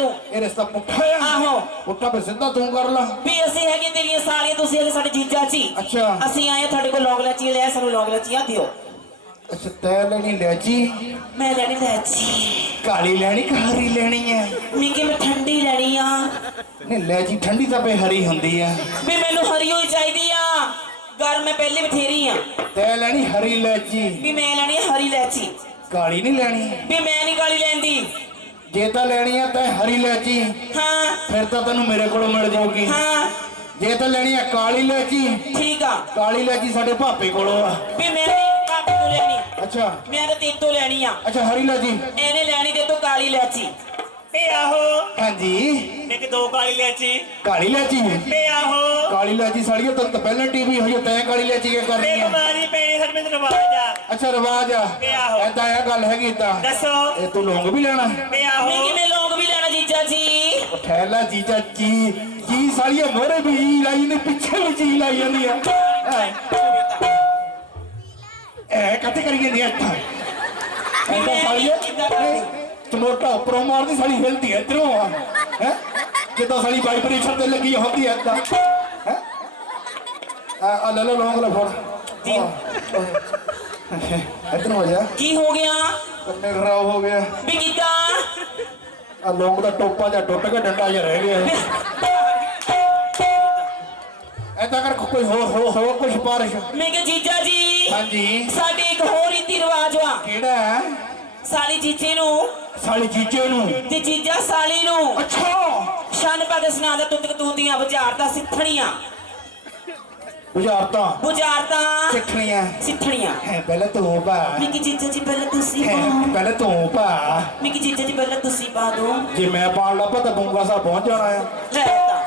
ਤੂੰ। ਇਹ ਰਿਸ਼ਤਾ ਪੁੱਠਾ ਆ ਆਹੋ। ਪੁੱਠਾ ਫਿਰ ਸਿੱਧਾ ਤੂੰ ਕਰ ਲਾ। ਵੀ ਅਸੀਂ ਹੈਗੇ ਤੇਰੀਆਂ ਸਾਲੀਆਂ ਤੁਸੀਂ ਹੈਗੇ ਸਾਡੇ ਜੀਜਾ ਜੀ। ਅੱਛਾ। ਅਸੀਂ ਆਏ ਹਾਂ ਤੁਹਾਡੇ ਕੋਲ ਲੌਂਗ ਲੈਚੀ ਲੈ ਸਾਨੂੰ ਲੌਂਗ ਲੈਚੀਆਂ ਦਿਓ। ਅੱਛਾ ਤੈ ਲੈਣੀ ਲੈਚੀ ਮੈਂ ਲੈਣੀ ਲੈਚੀ ਕਾਲੀ ਲੈਣੀ ਕਿ ਹਰੀ ਲੈਣੀ ਹੈ? ਮੈਂ ਕਿ ਮੈਂ ਠੰਡੀ ਲੈਣੀ ਆ। ਨਹੀਂ ਲੈਚੀ ਠੰਡੀ ਤਾਂ ਪੇ ਹਰੀ ਹੁੰਦੀ ਆ। ਵੀ ਮੈਨੂੰ ਹਰੀ ਹੋਈ ਚਾਹੀਦੀ ਆ। ਗਰਮ ਮੈਂ ਪਹਿਲੇ ਬਥੇਰੀ ਆ। ਤੈ ਲੈਣੀ ਹਰੀ ਲੈਚੀ ਵੀ ਮੈਂ ਲੈਣੀ ਆ ਹਰੀ ਲੈਚੀ ਕਾਲੀ ਨਹੀਂ ਲੈਣੀ? ਵੀ ਮੈਂ ਨਹੀਂ ਕਾਲੀ ਲੈਂਦੀ। ਜੇ ਤਾਂ ਲੈਣੀ ਆ ਤੈ ਹਰੀ ਲੈਚੀ ਹਾਂ। ਫਿਰ ਤਾਂ ਤੈਨੂੰ ਮੇਰੇ ਕੋਲੋਂ ਮਿਲ ਜਾਊਗੀ। ਹਾਂ। ਜੇ ਤਾਂ ਲੈਣੀ ਆ ਕਾਲੀ ਲੈਚੀ ਠੀਕ ਆ। ਕਾਲੀ ਲੈਚੀ ਸਾਡੇ ਭਾਪੇ ਕੋਲੋਂ ਆ। ਵੀ ਮੈਂ ਕਾਪੀ ਤੋਂ ਲੈਣੀ। ਅੱਛਾ। ਮੈਂ ਤਾਂ ਤੇਰੇ ਤੋਂ ਲੈਣੀ ਆ। ਅੱਛਾ ਹਰੀ ਲੈਚੀ ਇਹਨੇ ਲੈਣੀ ਤੇ ਤੂੰ ਕਾਲੀ ਲੈਚੀ ਏ ਆਹੋ। ਹਾਂਜੀ। ਇੱਕ ਦੋ ਕਾਲੀ ਲੈਚੀ ਕਾਲੀ ਲੈਚੀ ਏ ਆਹੋ। ਕਾਲੀ ਲੈਚੀ ਸਾਲੀਓ ਤਾਂ ਤਾਂ ਪਹਿਲਾਂ ਟੀਵੀ ਹੋਈ ਤੈਂ ਕਾਲੀ ਲੈਚੀ ਕੀ ਕਰਨੀ ਏ ਆ ਬਿਮਾਰੀ ਪੈਣੀ ਰਵਾਜ ਆ ਅੱਛਾ ਰਿਵਾਜ ਆ। ਵੀ ਆਹੋ। ਐਦਾਂ ਆ ਗੱਲ ਹੈਗੀ ਤਾਂ ਦੱਸੋ। ਇਹ ਤੂੰ ਲੌਂਗ ਵੀ ਲੈਣਾ। ਮੈਂ ਆਹੋ। ਕਿਵੇਂ ਲੌਂਗ ਵੀ ਲੈਣਾ ਜੀਜਾ ਜੀ? ਉਹ ਠਹਿਲਾ ਜੀਜਾ ਜੀ। ਜੀ ਸਾਲੀਏ ਮੋਰੇ ਵੀ ਜੀ ਲਾਈ ਨੇ ਪਿੱਛੇ ਵੀ ਜੀ ਲਾਈ ਜਾਂਦੀ ਆ। ਐ। ਕੱਤੇ ਕਰੀ ਜਾਂਦੀ ਆ ਇੱਥਾਂ? ਐਦਾਂ ਸਾਲੀਏ? ਨਹੀਂ, ਚਮੋਟਾ ਉੱਪਰੋਂ ਮਾਰਦੀ ਸਾਲੀ ਹਿਲਦੀ ਐ ਇਧਰੋਂ ਆ। ਹੈ? ਕਿਦਾਂ ਸਾਲੀ ਵਾਈਬ੍ਰੇਸ਼ਨ ਤੇ ਲੱਗੀ ਹੁੰਦੀ ਐ ਏਦਾਂ। ਹੈ? ਆ ਲੈ ਲਓ ਲੌਂਗ ਲੈ ਫੜ। ਇਧਰ ਹੋ ਜਾ। ਕੀ ਹੋ ਗਿਆ? ਕੰਨੇ ਖਰਾਬ ਹੋ ਗਿਆ। ਵੀ ਕਿੱਦਾਂ ਆ ਲੌਂਗ ਦਾ ਟੋਪਾ ਜਾਂ ਟੁੱਟ ਗਿਆ ਡੰਡਾ ਜਿਹਾ ਰਹਿ ਗਿਆ। ਐਦਾਂ ਕਰ ਕੋਈ ਹੋਰ ਹੋ ਹੋ ਕੋਈ ਸਿਫਾਰਿਸ਼? ਮੈਂ ਕਿਹਾ ਜੀਜਾ ਜੀ ਹਾਂਜੀ। ਸਾਡੇ ਇੱਕ ਹੋਰ ਰੀਤੀ ਰਿਵਾਜ ਵਾ। ਕਿਹੜਾ ਹੈ? ਸਾਲੀ ਜੀਜੇ ਨੂੰ। ਸਾਲੀ ਜੀਜੇ ਨੂੰ? ਤੇ ਜੀਜਾ ਸਾਲੀ ਨੂੰ। ਅੱਛਾ। ਸ਼ਨ ਪਗ ਸੁਣਾ ਦਾ ਤੁੰਦਕ ਤੂੰਦੀਆਂ ਬੁਝਾਰਤਾਂ ਸਿੱਥਣੀਆਂ ਬੁਝਾਰਤਾਂ। ਬੁਝਾਰਤਾਂ। ਸਿੱਖਣੀਆਂ। ਸਿੱਥਣੀਆਂ ਹੈ ਪਹਿਲਾਂ ਤੂੰ ਪਾ ਮੈਂ ਕਿ ਜੀਜਾ ਜੀ ਪਹਿਲਾਂ ਤੁਸੀਂ ਹੈ ਪਾਓ? ਪਹਿਲਾਂ ਤੂੰ ਪਾ ਮੈਂ ਕਿ ਜੀਜਾ ਜੀ ਪਹਿਲਾਂ ਤੁਸੀਂ ਪਾ ਦੋ? ਜੇ ਮੈਂ ਪਾਣ ਲੱਪਾ ਤਾਂ ਬੂੰਗਾ ਸਾਹਿਬ ਪਹੁੰਚ ਜਾਣਾ ਆ। ਲੈ ਤਾਂ।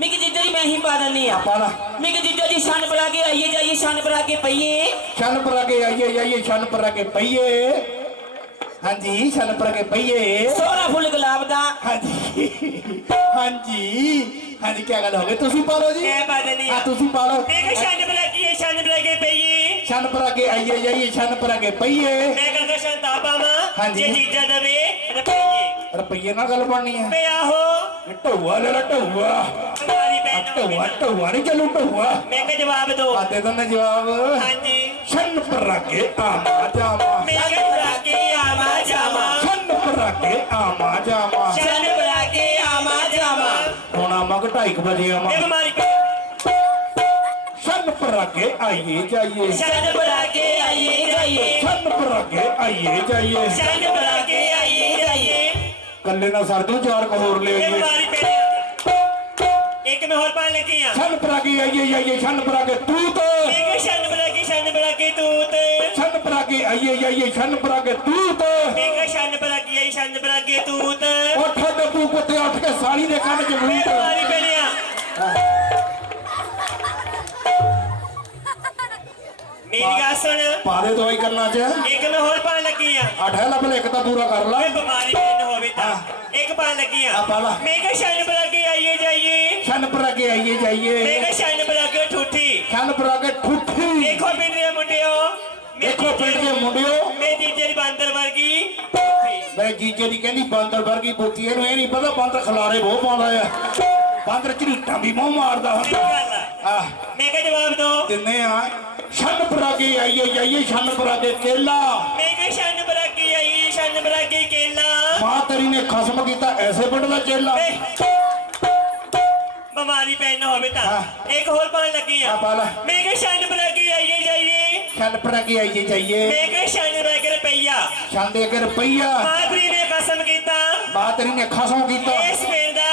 ਜੀਜਾ ਜੀ ਮੈਂ ਹੀ ਪਾ ਦਿੰਨੀ ਆ। ਪਾ ਲਾ ਮੈਂ ਕਿ ਜੀਜਾ ਜੀ ਸ਼ਨ ਬਣਾ ਕੇ ਆਈਏ ਜਾਈਏ ਸ਼ਨ ਬਣਾ ਕੇ ਪਈਏ। ਛੰਨ ਪਰ ਕੇ ਆਈਏ ਆਈਏ ਛੰਨ ਪਰ ਕੇ ਪਈਏ। ਹਾਂਜੀ ਛੰਨ ਪਰ ਆ ਕੇ ਪਈਏ। ਸੋਹਣਾ ਫੁੱਲ ਗੁਲਾਬ ਦਾ। ਹਾਂਜੀ। ਹਾਂਜੀ। ਹਾਂਜੀ ਕੀ ਗੱਲ ਹੋ ਗਈ? ਤੁਸੀਂ ਪਾ ਲਓ ਜੀ। ਮੈਂ ਪਾ ਦੇਣੀ ਆ ਆ ਤੁਸੀਂ ਪਾ ਲਓ। ਮੈਂ ਕਿ ਛੰਨ ਬਲਾਕੀ ਏ ਛੰਨ ਬਲਾਕੇ ਪਈਏ ਛੰਨ ਪਰ ਕੇ ਆਈਏ ਜਾਈਏ ਛੰਨ ਪਰ ਕੇ ਪਈਏ ਮੈਂ ਕਹਿੰਦਾ ਸ਼ੰਤਾ ਪਾਵਾਂ ਹਾਂਜੀ। ਜੇ ਜੀਜਾ ਦਵੇ ਰੁਪਈਏ। ਰੁਪਈਏ ਨਾਲ ਗੱਲ ਬਣਨੀ ਹੈ। ਏ ਆਹੋ। ਇਹ ਢਊਆ ਲੈ ਲਾ ਢਊਆ ਬਿਮਾਰੀ ਆ ਪੈਣ ਢਊਆ ਢਊਆ ਨਹੀਂ ਚੱਲੂ ਢਊਆ ਮੈਂ ਕਿ ਜਵਾਬ ਦੋ। ਆ ਦੇ ਦਿੰਦਾ ਜਵਾਬ। ਹਾਂਜੀ। ਛੰਨ ਪਰ ਆ ਕੇ ਆਮਾ ਜਾਮਾ ਮੈਂ ਕਿ ਹੁਣ ਆਮਾ ਕੋ 2:30 ਵਜੇ ਆਮਾ ਇਹ ਬਿਮਾਰੀ ਪੈ ਛੰਨ ਪਰ ਆ ਕੇ ਆਈਏ ਜਾਈਏ ਸ਼ਨ ਬਣਾ ਕੇ ਆਈਏ ਜਾਈਏ ਛੰਨ ਪਰ ਆ ਕੇ ਆਈਏ ਜਾਈਏ ਛੰਨ ਬਲਾਕੇ ਆਈਏ ਜਾਈਏ ਕੱਲੇ ਨਾਲ ਸਰ ਤੋਂ ਚਾਰ ਕੋ ਹੋਰ ਲੈ ਇਹ ਆਈਏ ਬਿਮਾਰੀ ਪੈ ਇੱਕ ਮੈਂ ਹੋਰ ਪਾਣ ਲੱਗੀ ਆ ਛੰਨ ਪਰ ਆ ਕੇ ਆਈਏ ਜਾਈਏ ਛੰਨ ਪਰ ਆ ਕੇ ਤੂੰ ਤੇ ਮੈਂ ਕਿ ਛੰਨ ਬਲਾਕੇ ਛੰਨ ਬਲਾਕੇ ਤੂੰ ਤੇ ਛੰਨ ਪਰ ਆ ਕੇ ਆਈਏ ਜਾਈਏ ਛੰਨ ਪਰ ਆ ਕੇ ਤੂੰ ਤੇ ਮੈਂ ਕਿ ਛੰਨ ਬਲਾਕੇ ਆਈ ਛੰਨ ਬਲਾਕੇ ਤੂੰ ਤੇ ਉੱਠ ਡੱਬੂ ਕੁੱਤੇ ਉੱਠ ਕੇ ਸਾਲੀ ਦੇ ਕੰਨ 'ਚ ਮੂੰਹ ਪੈਣਿਆ। ਮੇਰੀ ਗੱਲ ਸੁਣ। ਪਾ ਦੇ ਦਵਾਈ ਕਰਨਾ ਚ। ਇੱਕ ਮੈਂ ਹੋਰ ਪਾਣ ਲੱਗੀ ਆ। ਅੱਠ ਹੈ ਲੱਭ ਲੈ ਇੱਕ ਤਾਂ ਪੂਰਾ ਕਰ ਲੈ। ਓਏ ਬਿਮਾਰੀ ਪੈਣ ਹੋਵੇ ਤਾਂ। ਇੱਕ ਪਾਣ ਲੱਗੀ ਆ। ਆ ਪਾ ਲਾ। ਮੈਂ ਕਿ ਛੰਨ ਬਲਾਕੇ ਆਈਏ ਜਾਈਏ। ਛੰਨ ਪਰ ਕੇ ਆਈਏ ਜਾਈਏ। ਮੈਂ ਕਿ ਛੰਨ ਬਲਾਕੇ ਠੂਠੀ। ਛੰਨ ਪਰ ਠੁੱਠੀ। ਦੇਖੋ ਪਿੰਡ ਦੇ ਮੁੰਡਿਓ। ਦੇਖੋ ਪਿੰਡ ਦੇ ਮੁੰਡਿਓ। ਮੈਂ ਜੀਜੇ ਦੀ ਬਾਂਦਰ ਵਰਗੀ। ਮੈਂ ਜੀਜੇ ਦੀ ਕਹਿੰਦੀ ਬਾਂਦਰ ਵਰਗੀ ਬੁੱਤੀ ਇਹਨੂੰ ਇਹ ਨਹੀਂ ਪਤਾ ਬਾਂਦਰ ਖਲਾਰੇ ਬਹੁਤ ਪਾਉਂਦਾ ਆ। ਬਾਂਦਰ ਝਰੀਟਾਂ ਵੀ ਮੂੰਹ ਮਾਰਦਾ ਹੁੰਦਾ। ਗੱਲ ਆ। ਆ ਮੈਂ ਕਿ ਜਵਾਬ ਦੋ ਦਿੰਨੇ ਆ ਛੰਨ ਕੇ ਆਈਏ ਜਾਈਏ ਛੰਨ ਕੇ ਕੇਲਾ। ਮੈਂ ਕਿ ਛੰਨ ਬਲਾਕੇ ਆਈ ਛੰਨ ਬਲਾਕੇ ਕੇਲਾ। ਮਾਂ ਤੇਰੀ ਨੇ ਖਸਮ ਕੀਤਾ ਐਸੇ ਪਿੰਡ ਦਾ ਚੇਲਾ ਬਿਮਾਰੀ ਪੈਣ ਹੋਵੇ ਤਾਂ। ਇੱਕ ਹੋਰ ਪਾਣ ਲੱਗੀ ਆ। ਮੈਂ ਕਿ ਛੰਨ ਬਲਾਕੇ ਆ ਕੇ ਆਈਏ ਜਾਈਏ? ਮੈਂ ਕਿ ਛੰਨ ਬਲਾਕੇ ਰੁਪਈਆ। ਛੰਨ ਦੇ ਕੇ ਰੁਪਈਆ ਮਾਦਰੀ ਨੇ ਕਸਮ ਕੀਤਾ। ਮਾਂ ਤੇਰੀ ਨੇ ਖਸਮ ਕੀਤਾ। ਇਸ ਪਿੰਡ ਦਾ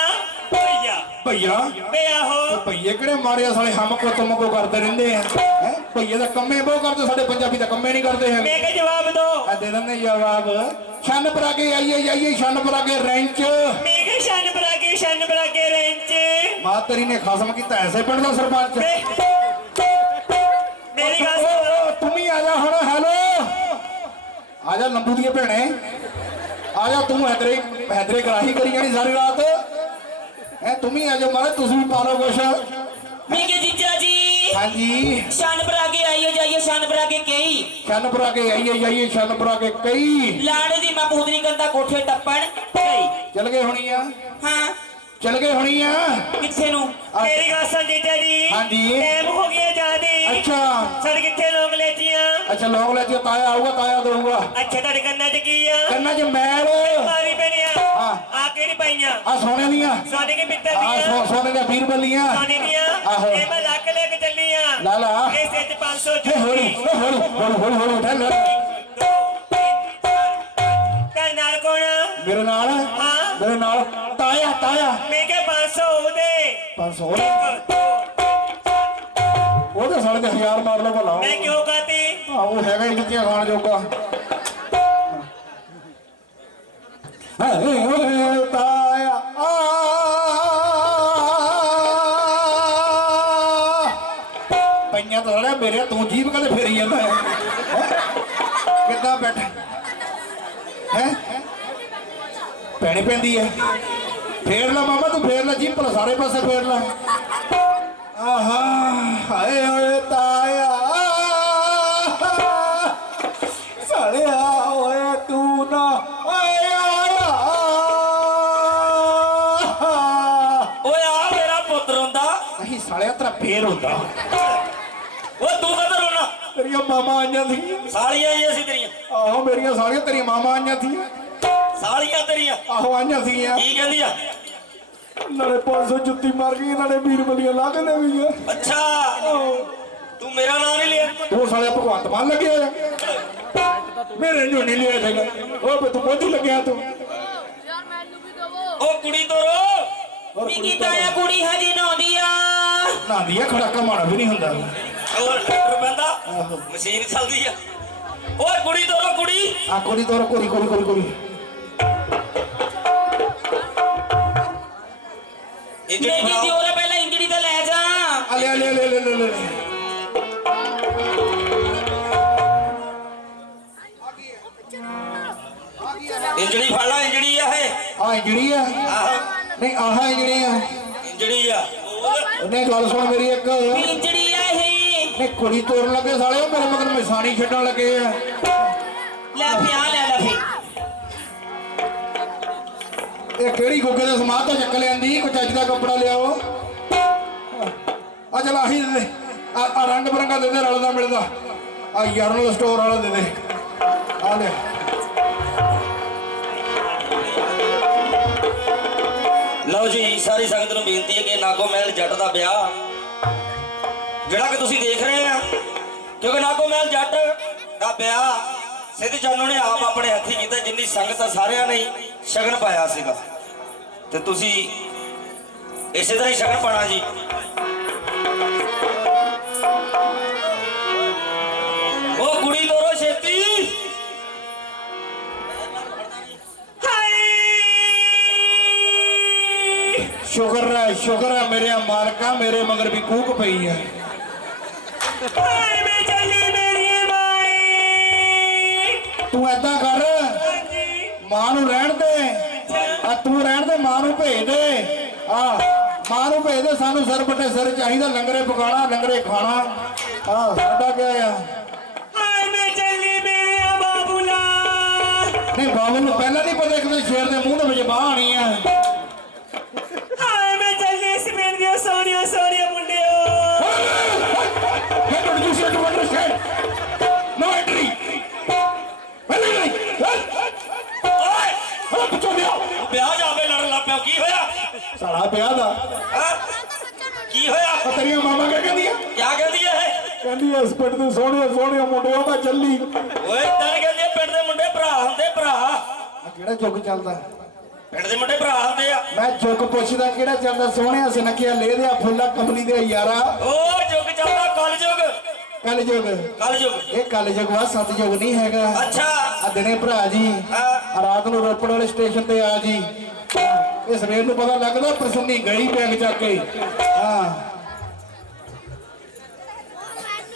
ਭਈਆ। ਭਈਆ? ਵੇ ਆਹੋ। ਭਈਏ ਕਿਹੜੇ ਮਾਰਿਆ ਸਾਲੇ ਹਮ ਕੋ ਤੁਮ ਕੋ ਕਰਦੇ ਰਹਿੰਦੇ ਆ। ਹੈ? ਭਈਏ ਦਾ ਕੰਮੇ ਬਹੁਤ ਕਰਦੇ ਸਾਡੇ ਪੰਜਾਬੀ ਦਾ ਕੰਮੇ ਨਹੀਂ ਕਰਦੇ ਹੈ ਮੈਂ ਕਿ ਜਵਾਬ ਦੋ। ਆ ਦੇ ਦਿੰਦੇ ਜਵਾਬ। ਛੰਨ ਪਰ ਕੇ ਆਈਏ ਜਾਈਏ ਛੰਨ ਪਰ ਕੇ ਰੈਂਚ। ਮੈਂ ਕਿ ਛੰਨ ਬਲਾਕੇ ਛੰਨ ਬਲਾਕੇ ਰੈਂਚ। ਮਾਂ ਤੇਰੀ ਨੇ ਖਸਮ ਕੀਤਾ ਐਸੇ ਪਿੰਡ ਦਾ ਸਰਪੰਚ। ਮੇਰੀ ਗੱਲ ਸੁਣ ਓ, ਤੂੰ ਵੀ ਆ ਜਾ ਹੁਣ ਹੈਲੋ ਆ ਜਾ ਲੰਬੂ ਦੀਆਂ ਭੈਣੇ। ਆ ਜਾ ਤੂੰ ਹੈਦਰੇ ਹੈਦਰੇ ਗਰਾਹੀ ਕਰੀ ਜਾਣੀ ਸਾਰੀ ਰਾਤ। ਹੈ ਤੂੰ ਵੀ ਆ ਜਾ ਮਾਰੇ ਤੁਸੀਂ ਵੀ ਪਾ ਲਓ ਕੁਛ। ਮੈਂ ਕਿ ਜੀਜਾ ਜੀ ਹਾਂਜੀ। ਸ਼ਨ ਭਰਾ ਕੇ ਆਈਓ ਜਾਈਏ ਸ਼ਨ ਭਰਾ ਕੇ ਕਈ। ਛੰਨ ਭਰਾ ਕੇ ਆਈਏ ਜਾਈਏ ਛੰਨ ਭਰਾ ਕੇ ਕਈ। ਲਾੜੇ ਦੀ ਮੈਂ ਕੰਦਾ ਕੋਠੇ ਟੱਪਣ ਕਈ। ਚਲ ਗਏ ਹੋਣੀ ਆ। ਹਾਂ। ਚਲ ਗਏ ਹੋਣੀ ਆ। ਕਿੱਥੇ ਨੂੰ? ਮੇਰੀ ਗੱਲ ਸੁਣ ਜੀਜਾ ਜੀ। ਹਾਂਜੀ। ਟਾਈਮ ਹੋ ਗਿਆ ਜਾਦੀ ਅੱਛਾ। ਸੜ ਕਿੱਥੇ ਲੋਕ ਲੈਤੀਆਂ ਅੱਛਾ ਲੋਕ ਲੈ ਕੇ ਤਾਇਆ ਆਊਗਾ ਤਾਇਆ ਦਊਗਾ। ਅੱਛਾ ਤੁਹਾਡੇ ਕੰਨਾਂ 'ਚ ਕੀ ਆ? ਕੰਨਾਂ 'ਚ ਮੈਲ। ਮਾਰੀ ਪੈਣੀਆਂ ਹਾਂ। ਆ ਕਿਹੜੀ ਪਾਈਆਂ? ਆ ਸੋਨੇ ਦੀਆਂ। ਸੋਨੇ ਕੇ ਪਿੱਤਲ ਆ ਦੀਆਂ ਸੋਨੇ ਦੀਆਂ ਵੀਰ ਬੱਲੀਆਂ ਸੋਨੇ ਦੀਆਂ। ਆਹੋ। ਇਹ ਮੈਂ ਲੱਕ ਲੈ ਕੇ ਚੱਲੀ ਆ। ਲਾ ਲਾ। ਇਸ ਵਿੱਚ 500 ਏ ਹੌਲੀ ਜੁੱਤੀ ਏ ਹੌਲੀ ਹੌਲੀ ਹੌਲੀ ਹੌਲੀ ਉੱਠ। ਲੈ ਕਾ ਨਾਲ ਕੋਣ ਆ? ਮੇਰੇ ਨਾਲ? ਹਾਂ। ਤਾਇਆ ਤਾਇਆ। ਮੈਂ ਕਿਹਾ 500 ਉਹਦੇ। 500 ਉਹਦੇ? ਸਾਲੇ ਦੇ ਹਜ਼ਾਰ ਮਾਰ ਲਓ ਭਲਾ। ਮੈਂ ਕਿਉਂ ਕਹਤੀ ਆ ਉਹ ਹੈਗਾ ਹੀ ਜੁੱਤੀਆਂ ਖਾਣ ਜੋਗਾ। ਹਾਏ ਓਏ ਤਾਇਆ। ਆ ਪਈਆਂ ਤਾਂ ਸਾਲਿਆ ਮੇਰੇ ਤੂੰ ਜੀਭ ਕਦੇ ਫੇਰੀ ਜਾਂਦਾ ਹੈ। ਹੈਂ? ਕਿੱਦਾਂ ਬੈਠਾ ਹੈ? ਪੈਣੀ ਪੈਂਦੀ ਹੈ। ਫੇਰ ਲੈ ਮਾਮਾ ਤੂੰ ਫੇਰ ਲੈ ਜੀਭ ਭਲਾ ਸਾਰੇ ਪਾਸੇ ਫੇਰ ਲੈ। ਆਹਾ ਹਾਏ ਓਏ ਤਾਇਆ। ਸਾਲਿਆ ਓਏ ਤੂੰ ਨਾ ਓਏ ਆਇਆ। ਓਏ ਆ ਮੇਰਾ ਪੁੱਤ ਰੋਂਦਾ। ਨਹੀਂ ਸਾਲਿਆ ਤੇਰਾ ਫੇਰ ਹੁੰਦਾ। ਓ ਤੂੰ ਕਦੋਂ ਰੋਣਾ ਤੇਰੀਆਂ ਮਾਮਾ ਆਈਆਂ ਸੀ ਸਾਲੀਆਂ ਹੀ ਅਸੀਂ ਤੇਰੀਆਂ। ਆਹੋ ਮੇਰੀਆਂ ਸਾਲੀਆਂ ਤੇਰੀਆਂ ਮਾਮਾ ਆਈਆਂ ਸੀ ਸਾਲੀਆਂ ਤੇਰੀਆਂ। ਆਹੋ ਆਈਆਂ ਸੀਗੀਆਂ। ਕੀ ਕਹਿੰਦੀ ਆ ਨਾਲੇ 500 ਜੁੱਤੀ ਮਾਰ ਗਈ ਨਾਲੇ ਵੀਰ ਬਲੀਆਂ ਲਾ ਕੇ ਦੇਵੀਆਂ ਅੱਛਾ। ਤੂੰ ਮੇਰਾ ਨਾਮ ਨਹੀਂ ਲਿਆ? ਤੂੰ ਸਾਲਿਆ ਭਗਵੰਤ ਮਾਨ ਲੱਗਿਆ ਹੋਇਆ ਮੇਰੇ ਨੂੰ ਨਹੀਂ ਲਿਆ ਹੈਗਾ। ਉਹ ਬੇ ਤੂੰ ਮੋਦੀ ਲੱਗਿਆ ਤੂੰ। ਯਾਰ ਮੈਨੂੰ ਵੀ ਦਵੋ ਓ ਕੁੜੀ ਤੋਰੋ। ਕੀ ਕੀਤਾ ਆ ਕੁੜੀ ਹਜੀ ਨਹਾਉਂਦੀ ਆ? ਨਾਂਦੀ ਆ ਖੜਾਕਾ ਮਾੜਾ ਵੀ ਨਹੀਂ ਹੁੰਦਾ। ਹੋਰ ਬੰਦਾ ਮਸ਼ੀਨ ਚੱਲਦੀ ਆ। ਓਏ ਕੁੜੀ ਤੋਰੋ ਕੁੜੀ। ਆ ਕੁੜੀ ਤੋਰ ਕੁੜੀ ਕੁੜੀ ਕੁੜੀ ਕੁੜੀ। ਪਹਿਲਾਂ ਤੇ ਲੈ ਜਾ। ਆ ਫੜ ਲਾ ਇਹ। ਆ ਜਿਹੜੀ ਆ? ਆਹੋ। ਨਹੀਂ ਆਹ ਜਿਹੜੀ ਆ। ਇੰਜਣੀ ਆ। ਉਹਨੇ ਗੱਲ ਸੁਣ ਮੇਰੀ ਇੱਕ। ਇੰਜਣੀ ਆ ਇਹ। ਨੇ ਕੁੜੀ ਤੋਰਨ ਲੱਗੇ ਸਾਲੇ ਉਹ ਮੇਰੇ ਮਗਰ ਮਿਸਾਨੀ ਛੱਡਣ ਲੱਗੇ ਆ। ਲੈ ਫਿਆ ਇਹ ਕਿਹੜੀ ਗੁੱਗੇ ਦੇ ਸਮਾਧ ਤੋਂ ਚੱਕ ਲਿਆਂਦੀ? ਕੋਈ ਚੱਜ ਦਾ ਕੱਪੜਾ ਲਿਆਓ। ਆ ਚਲ ਆਹੀ ਦੇ ਆ ਰੰਗ ਬਰੰਗਾ ਦੇ ਦੇ ਰਲਦਾ ਮਿਲਦਾ। ਆ ਯਰਨਲ ਸਟੋਰ ਵਾਲਾ ਦੇ ਦੇ। ਆ ਲੈ ਲਓ ਜੀ, ਸਾਰੀ ਸੰਗਤ ਨੂੰ ਬੇਨਤੀ ਹੈ ਕਿ ਨਾਗੋ ਮਹਿਲ ਜੱਟ ਦਾ ਵਿਆਹ ਜਿਹੜਾ ਕਿ ਤੁਸੀਂ ਦੇਖ ਰਹੇ ਆ, ਕਿਉਂਕਿ ਨਾਗੋ ਮਹਿਲ ਜੱਟ ਦਾ ਵਿਆਹ ਸਿੱਧ ਚੰਨੂ ਨੇ ਆਪ ਆਪਣੇ ਹੱਥੀ ਕੀਤਾ, ਜਿੰਨੀ ਸੰਗਤ ਆ ਸਾਰਿਆਂ ਨੇ ਸ਼ਗਨ ਪਾਇਆ ਸੀਗਾ। ਤੇ ਤੁਸੀਂ ਇਸੇ ਤਰ੍ਹਾਂ ਹੀ ਸ਼ਗਨ ਪਾਣਾ ਜੀ। ਉਹ ਕੁੜੀ ਤੋਰੋ ਛੇਤੀ। ਸ਼ੁਕਰ ਹੈ ਸ਼ੁਕਰ ਹੈ ਮੇਰੇ ਮਾਲਕਾ ਮੇਰੇ ਮਗਰ ਵੀ ਕੂਕ ਪਈ ਹੈ। ਹਾਏ ਮੈਂ ਚੱਲੀ ਮੇਰੀ ਮਾਈ। ਤੂੰ ਏਦਾਂ ਕਰ। ਮਾਂ ਨੂੰ ਰਹਿਣ ਦੇ। ਆ ਤੂੰ ਰਹਿਣ ਦੇ ਮਾਂ ਨੂੰ ਭੇਜ ਦੇ। ਆ ਮਾਂ ਨੂੰ ਭੇਜ ਦੇ ਸਾਨੂੰ ਸਿਰ ਬਟੇ ਸਿਰ ਚਾਹੀਦਾ ਲੰਗਰੇ ਪਕਾਣਾ ਲੰਗਰੇ ਖਾਣਾ। ਆ ਸਾਡਾ ਕੀ ਆ? ਨਹੀਂ ਬਾਬੂ ਨੂੰ ਪਹਿਲਾਂ ਨਹੀਂ ਪਤਾ ਕਿ ਸ਼ੇਰ ਦੇ ਮੂੰਹ ਦੇ ਵਿੱਚ ਬਾਹ ਆਣੀ ਆ। ਵਿਆਹ ਜਾਵੇ ਲੜਨ ਲੱਗ ਪਿਆ। ਕੀ ਹੋਇਆ? ਸਾਲਾ ਪਿਆ ਦਾ। ਹੈਂ? ਕੀ ਹੋਇਆ? ਤੇਰੀਆਂ ਮਾਮਾ ਕਿਆ ਕਹਿੰਦੀਆਂ? ਕਿਆ ਕਹਿੰਦੀ ਹੈ ਇਹ? ਕਹਿੰਦੀ ਪਿੰਡ ਦੇ ਸੋਹਣੇ ਸੋਹਣੇ ਮੁੰਡਿਆਂ ਦਾ ਚੱਲੀ। ਓਏ ਤਨ ਕਹਿੰਦੇ ਪਿੰਡ ਦੇ ਮੁੰਡੇ ਭਰਾ ਹੁੰਦੇ ਭਰਾ। ਆ ਕਿਹੜਾ ਚੁੱਕ ਚੱਲਦਾ? ਪਿੰਡ ਦੇ ਮੁੰਡੇ ਭਰਾ ਹੁੰਦੇ ਆ। ਮੈਂ ਚੁੱਕ ਪੁੱਛਦਾ ਕਿਹੜਾ ਚੱਲਦਾ? ਸੋਹਣਿਆ ਸਨਕੀਆ ਲੈ ਦਿਆ ਫੁੱਲਾ ਕੰਪਨੀ ਦੇ ਯਾਰਾ। ਓ ਜੁਗ ਚੱਲਦਾ ਕਲ ਜੁਗ ਕੱਲ ਜੁਗ ਕਲ ਜੁਗ ਇਹ ਕੱਲ ਜੁਗ ਵਾ ਸਤ ਜੁਗ ਨਹੀਂ ਹੈਗਾ। ਅੱਛਾ। ਆ ਦਿਨੇ ਭਰਾ ਜੀ। ਹਾਂ। ਆ ਰਾਤ ਨੂੰ ਰੋਪੜ ਵਾਲੇ ਸਟੇਸ਼ਨ ਤੇ ਆ ਜੀ। ਇਹ ਸਵੇਰ ਨੂੰ ਪਤਾ ਲੱਗਦਾ ਪ੍ਰਸੰਨੀ ਗਈ ਬੈਗ ਚੱਕ ਕੇ। ਹਾਂ।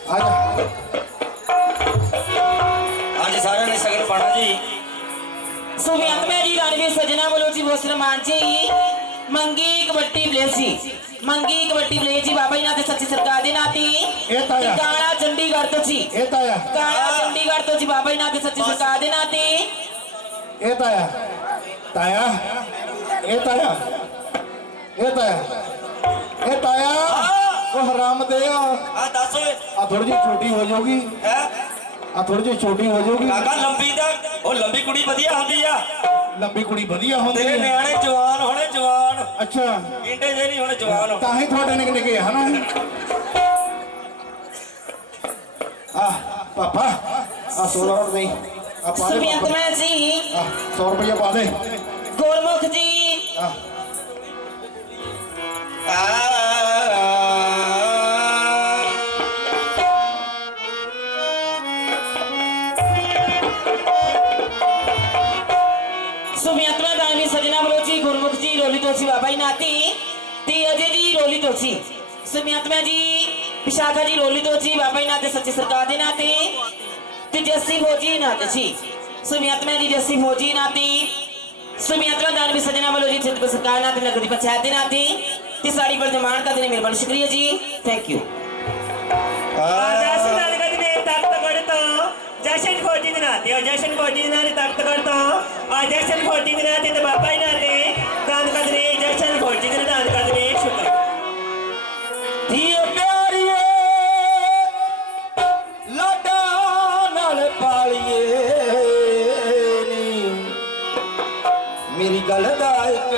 ਜਾ ਅੱਜ ਸਾਰਿਆਂ ਨੇ ਸਗਨ ਪਾਣਾ ਜੀ। ਸੁਭਿਆਤ ਮੈਂ ਜੀ ਰਣਵੀਰ ਸਜਣਾ ਵੱਲੋਂ ਜੀ ਬਹੁਤ ਸਨਮਾਨ ਜੀ। ਮੰਗੀ ਕਬੱਡੀ ਬਲੇਸੀ ਮੰਗੀ ਕਬੱਡੀ ਬਲੇਸੀ ਬਾਬਾ ਜੀ ਨਾਲ ਤੇ ਸੱਚੀ ਸਰਕਾਰ ਦੇ ਨਾਂ ਤੇ ਇਹ ਤਾਂ ਆ। ਕਾਲਾ ਚੰਡੀਗੜ੍ਹ ਤੋਂ ਸੀ ਇਹ ਤਾਂ ਆ। ਕਾਲਾ ਚੰਡੀਗੜ੍ਹ ਤੋਂ ਜੀ ਬਾਬਾ ਜੀ ਨਾਲ ਤੇ ਸੱਚੀ ਸਰਕਾਰ ਦੇ ਨਾਂ ਤੇ ਤਾਂ ਆ ਤਾਇਆ। ਇਹ ਤਾਇਆ। ਇਹ ਤਾਇਆ। ਇਹ ਤਾਇਆ। ਉਹ ਹਰਾਮ ਦੇ ਆ। ਆ ਦੱਸ ਓਏ। ਆ ਥੋੜੀ ਜਿਹੀ ਛੋਟੀ ਹੋ ਜਾਊਗੀ। ਹੈ? ਆ ਥੋੜੀ ਜਿਹੀ ਛੋਟੀ ਹੋ ਜਾਊਗੀ। ਕਾਕਾ ਲੰਬੀ ਦਾ ਉਹ ਲੰਬੀ ਕੁੜੀ ਵਧੀਆ ਹੁੰਦੀ ਆ। ਲੰਬੀ ਕੁੜੀ ਵਧੀਆ ਹੁੰਦੀ ਤੇਰੇ ਹੈ ਨਿਆਣੇ ਜਵਾਨ ਹੋਣੇ ਜਵਾਨ। ਅੱਛਾ। ਇੰਡੇ ਜੇ ਨਹੀਂ ਹੋਣੇ ਜਵਾਨ ਹੋਣੇ। ਤਾਂ ਹੀ ਤੁਹਾਡੇ ਨਿਕ ਨਿਕੇ ਹਨ? ਆ ਪਾਪਾ। ਆ 16 ਰੁਪਏ ਆ ਪਾ ਦੇ ਸੁਮਿਤ ਪਾਪਾ। ਮੈਂ ਜੀ ਆ 100 ਰੁਪਏ ਪਾ ਦੇ ਗੁਰਮੁਖ ਜੀ ਆ ਸੁਮਿਤ ਮੈਂ ਦਾਨੀ ਸਜਣਾ ਬਲੋਚੀ ਗੁਰਮੁਖ ਜੀ ਰੋਲੀ ਤੋਂ ਸੀ ਬਾਬਾ ਜੀ ਨਾਤੀ ਤੇ ਅਜੇ ਜੀ। ਰੋਲੀ ਤੋਂ ਸੀ ਸੁਮਿਤ ਮੈਂ ਜੀ। ਵਿਸ਼ਾਖਾ ਜੀ ਰੋਲੀ ਤੋਂ ਸੀ ਬਾਬਾ ਜੀ। ਨਾਤੇ ਸੱਚੀ ਸਰਕਾਰ ਦੇ ਨਾਤੇ ਤੇ ਜੱਸੀ ਫੌਜੀ ਨਾਤੇ ਸੀ ਸੁਮਿਤ ਮੈਂ ਜੀ ਜੱਸੀ ਫੌਜੀ ਨਾਤੀ ਸੁਮਿਤ ਮੈਂ ਦਾਨੀ ਸਜਣਾ ਬਲੋਚੀ ਸੱਚੀ ਸਰਕਾਰ ਨਾਤੇ ਨਗਦੀ ਪੰਚਾਇਤ